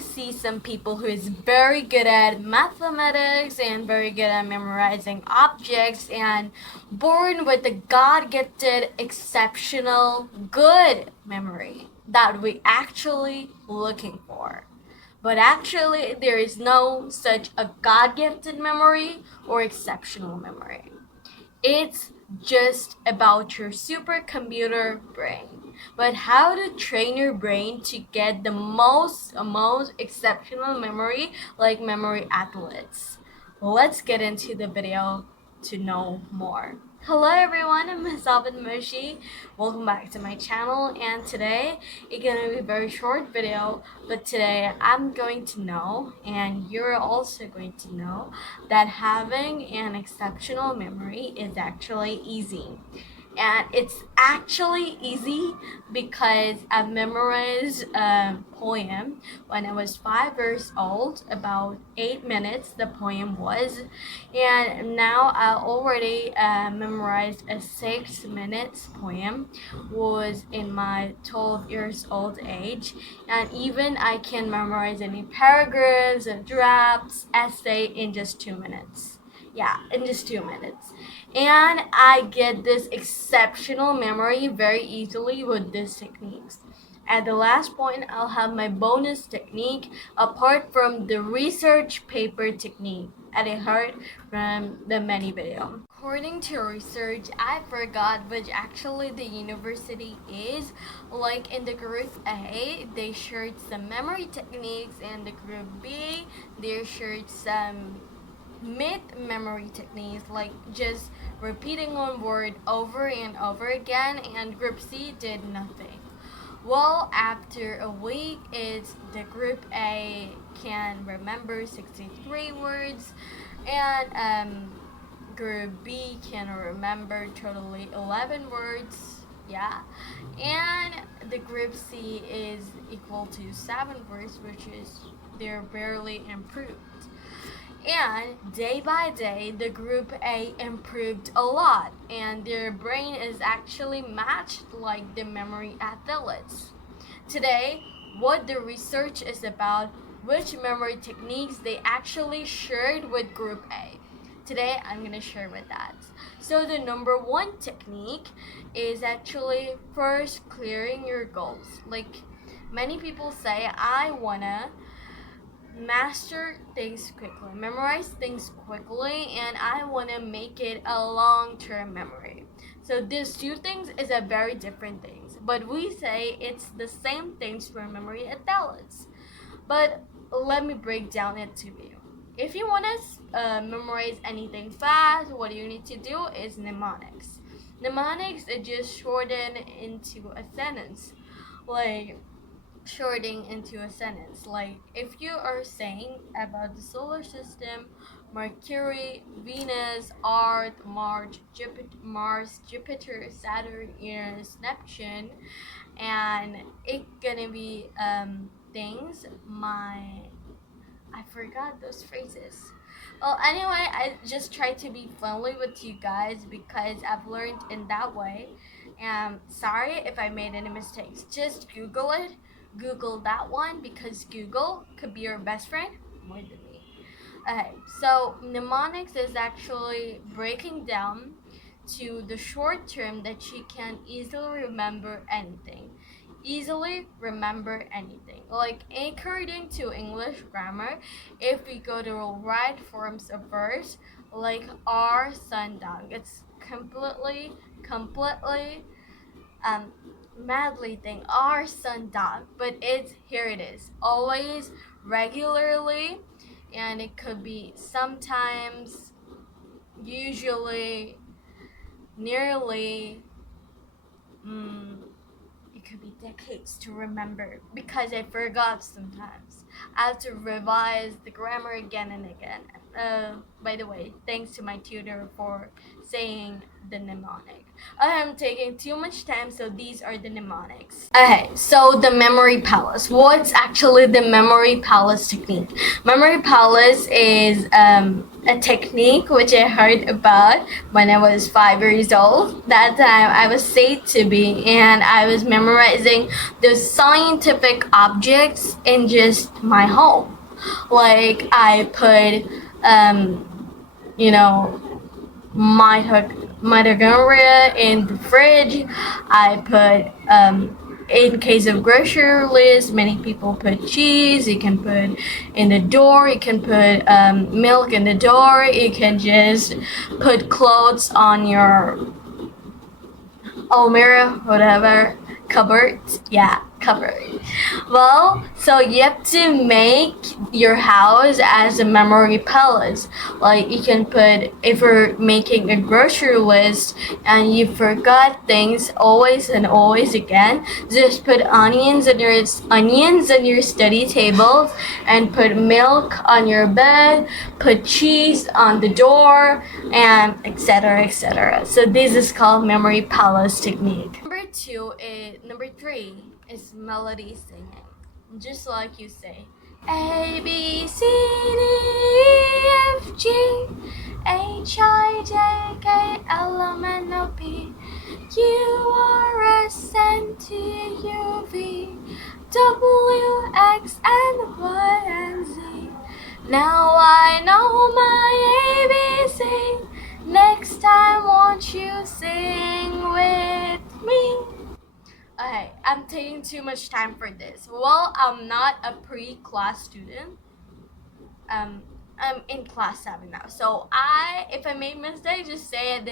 see some people who is very good at mathematics and very good at memorizing objects and born with a God-gifted, exceptional, good memory that we actually looking for. But actually, there is no such a God-gifted memory or exceptional memory. It's just about your supercomputer brain. But how to train your brain to get the most exceptional memory like memory athletes? Let's get into the video to know more. Hello everyone, I'm Misaban Moshi. Welcome back to my channel, and today it's gonna be a very short video, but today I'm going to know, and you're also going to know, that having an exceptional memory is actually easy. And it's actually easy because I memorized a poem when I was 5 years old, about 8 minutes the poem was, and now I already memorized a 6 minutes poem was in my 12 years old age, and even I can memorize any paragraphs, drafts, essay in just 2 minutes. Yeah, in just 2 minutes. And I get this exceptional memory very easily with these techniques. At the last point, I'll have my bonus technique apart from the research paper technique that I heard from the many video. According to research, I forgot which actually the university is. Like in the group A, they shared some memory techniques, and the group B, they shared some myth memory techniques, like just repeating one word over and over again, and group C did nothing. Well, after a week, it's the group A can remember 63 words, and group B can remember totally 11 words. Yeah, and the group C is equal to 7 words, which is they're barely improved. And day by day, the group A improved a lot, and their brain is actually matched like the memory athletes. Today, what the research is about, which memory techniques they actually shared with group A. Today, I'm going to share with that. So the number one technique is actually first clearing your goals. Like many people say, I wanna master things quickly, memorize things quickly, and I want to make it a long-term memory. So these two things is a very different things, but we say it's the same things for memory athletes. But let me break down it to you. If you want to memorize anything fast, what you need to do is mnemonics. Mnemonics is just shortened into a sentence, like shorting into a sentence. Like if you are saying about the solar system, Mercury, Venus, Earth, Mars, Jupiter, Saturn, Uranus, Neptune, and it gonna be things I forgot those phrases. Well, anyway, I just try to be friendly with you guys because I've learned in that way. And sorry if I made any mistakes. Just Google it. Google that one because Google could be your best friend more than me. Okay, so mnemonics is actually breaking down to the short term that you can easily remember anything. Easily remember anything. Like according to English grammar, if we go to right forms of verbs, like our sun dog, it's completely um madly thing, our sun dog, but it's here it is. Always, regularly, and it could be sometimes, usually, nearly, it could be decades to remember because I forgot sometimes. I have to revise the grammar again and again. By the way, thanks to my tutor for saying the mnemonic. I am taking too much time, so these are the mnemonics. Okay, so the memory palace. What's actually the memory palace technique? Memory palace is a technique which I heard about when I was 5 years old. That time I was said to be, and I was memorizing the scientific objects in just my home. Like I put, you know, mitochondria in the fridge. I put in case of grocery list, many people put cheese. You can put in the door. You can put milk in the door. You can just put clothes on your Almira, whatever, cupboard. Yeah, cupboard. Well, so you have to make your house as a memory palace. Like you can put, if you're making a grocery list and you forgot things always and always again, just put onions on your study tables and put milk on your bed, put cheese on the door, and etc. etc. So this is called memory palace technique. Number three is melody singing. Just like you say, A B C D E F G H I J K L M N O P Q R S N T U V W X and Y and Z. Now I know my ABC. Next time, won't you sing with me? Okay, I'm taking too much time for this. Well, I'm not a pre-class student. I'm in class 7 now. So if I make mistake, just say it.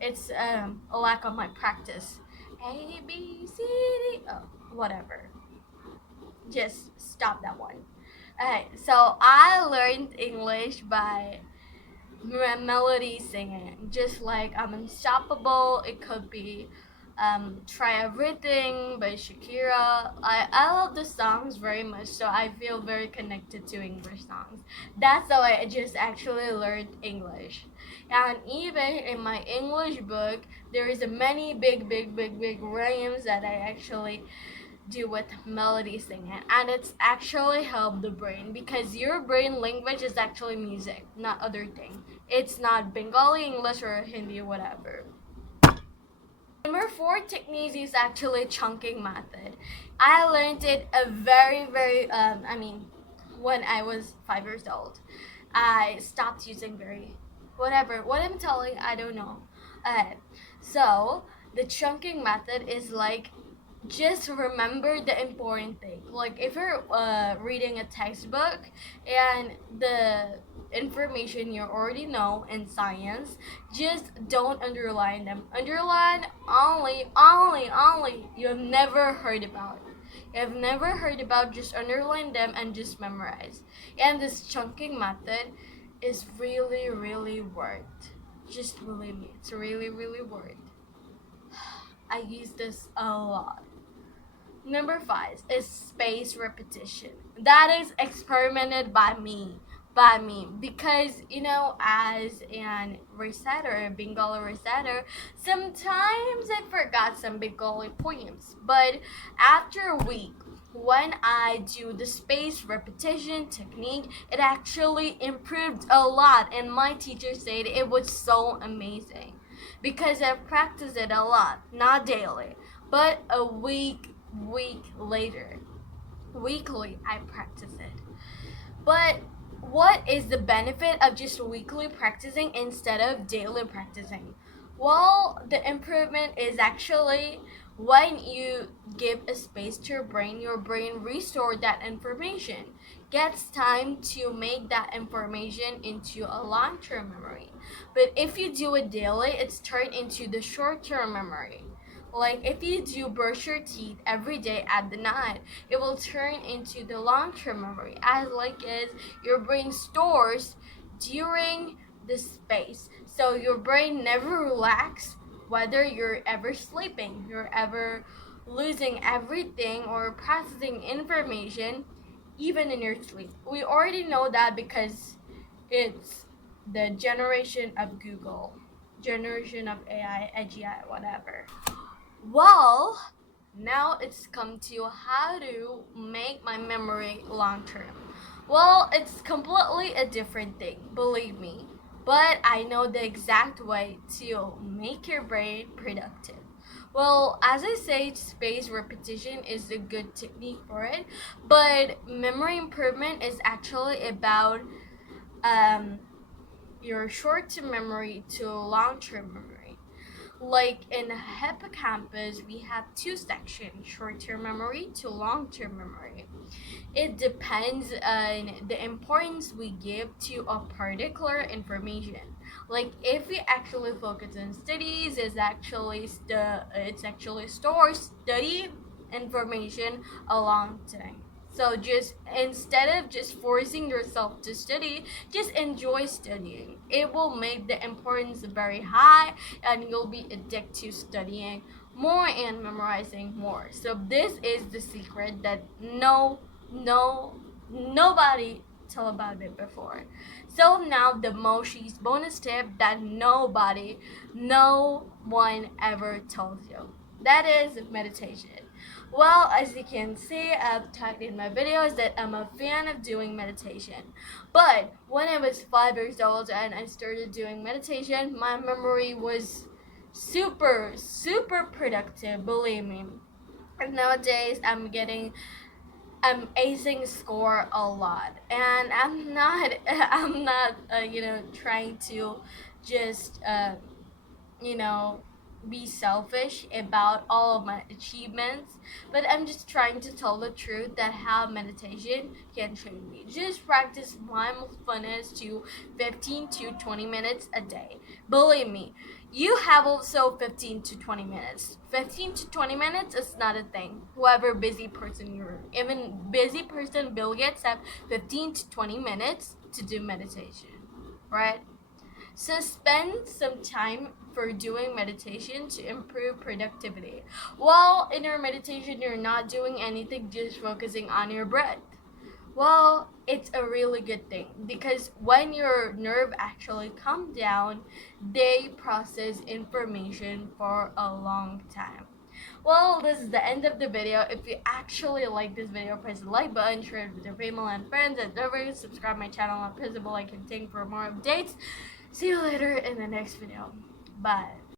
It's a lack of my practice. A B C D. Oh, whatever. Just stop that one. Okay, so I learned English by melody singing, just like I'm Unstoppable. It could be Try Everything by Shakira. I love the songs very much, so I feel very connected to English songs. That's how I just actually learned English. And even in my English book, there is a many big rhymes that I actually do with melody singing, and it's actually helped the brain because your brain language is actually music, not other thing. It's not Bengali, English, or Hindi, whatever. Number four technique is actually chunking method. I learned it a very when I was 5 years old. I stopped using whatever. What I'm telling, I don't know. So the chunking method is like just remember the important thing. Like if you're reading a textbook and the information you already know in science, just don't underline them. Underline only you have never heard about. You have never heard about, just underline them and just memorize. And this chunking method is really worth. Just believe me, it's really worth. I use this a lot. Number five is space repetition. That is experimented by me. Because as an reciter, Bengali reciter, sometimes I forgot some Bengali poems. But after a week, when I do the space repetition technique, it actually improved a lot, and my teacher said it was so amazing because I practiced it a lot, not daily, but a week later. Weekly, I practice it. But what is the benefit of just weekly practicing instead of daily practicing? Well, the improvement is actually when you give a space to your brain restore that information. Gets time to make that information into a long-term memory. But if you do it daily, it's turned into the short-term memory. Like if you do brush your teeth every day at the night, it will turn into the long-term memory as your brain stores during the space. So your brain never relax whether you're ever sleeping, you're ever losing everything or processing information even in your sleep. We already know that because it's the generation of Google, generation of AI, AGI, whatever. Well, now it's come to how to make my memory long term. Well, it's completely a different thing, believe me. But I know the exact way to make your brain productive. Well, as I say, spaced repetition is a good technique for it, but memory improvement is actually about um, your short-term memory to long-term memory. Like in hippocampus, we have two sections: short-term memory to long-term memory. It depends on the importance we give to a particular information. Like if we actually focus on studies, it's actually stores study information a long time. So just instead of just forcing yourself to study, just enjoy studying. It will make the importance very high, and you'll be addicted to studying more and memorizing more. So this is the secret that nobody told about it before. So now the Moshi's bonus tip that no one ever told you. That is meditation. Well, as you can see, I've talked in my videos that I'm a fan of doing meditation. But when I was 5 years old and I started doing meditation, my memory was super productive, believe me. And nowadays I'm acing score a lot, and I'm not trying to just you know be selfish about all of my achievements, but I'm just trying to tell the truth that how meditation can change me. Just practice mindfulness to 15 to 20 minutes a day. Believe me, you have also 15 to 20 minutes. 15 to 20 minutes is not a thing. Whoever busy person you're, even busy person Bill Gates have 15 to 20 minutes to do meditation, right? So spend some time for doing meditation to improve productivity. While in your meditation you're not doing anything, just focusing on your breath. Well, it's a really good thing because when your nerve actually calm down, they process information for a long time. Well, this is the end of the video. If you actually like this video, press the like button, share it with your family and friends, and don't forget to subscribe my channel and press the bell icon for more updates. See you later in the next video. Bye.